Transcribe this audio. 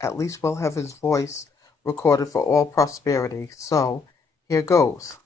At least we'll have his voice recorded for all prosperity. So, here goes.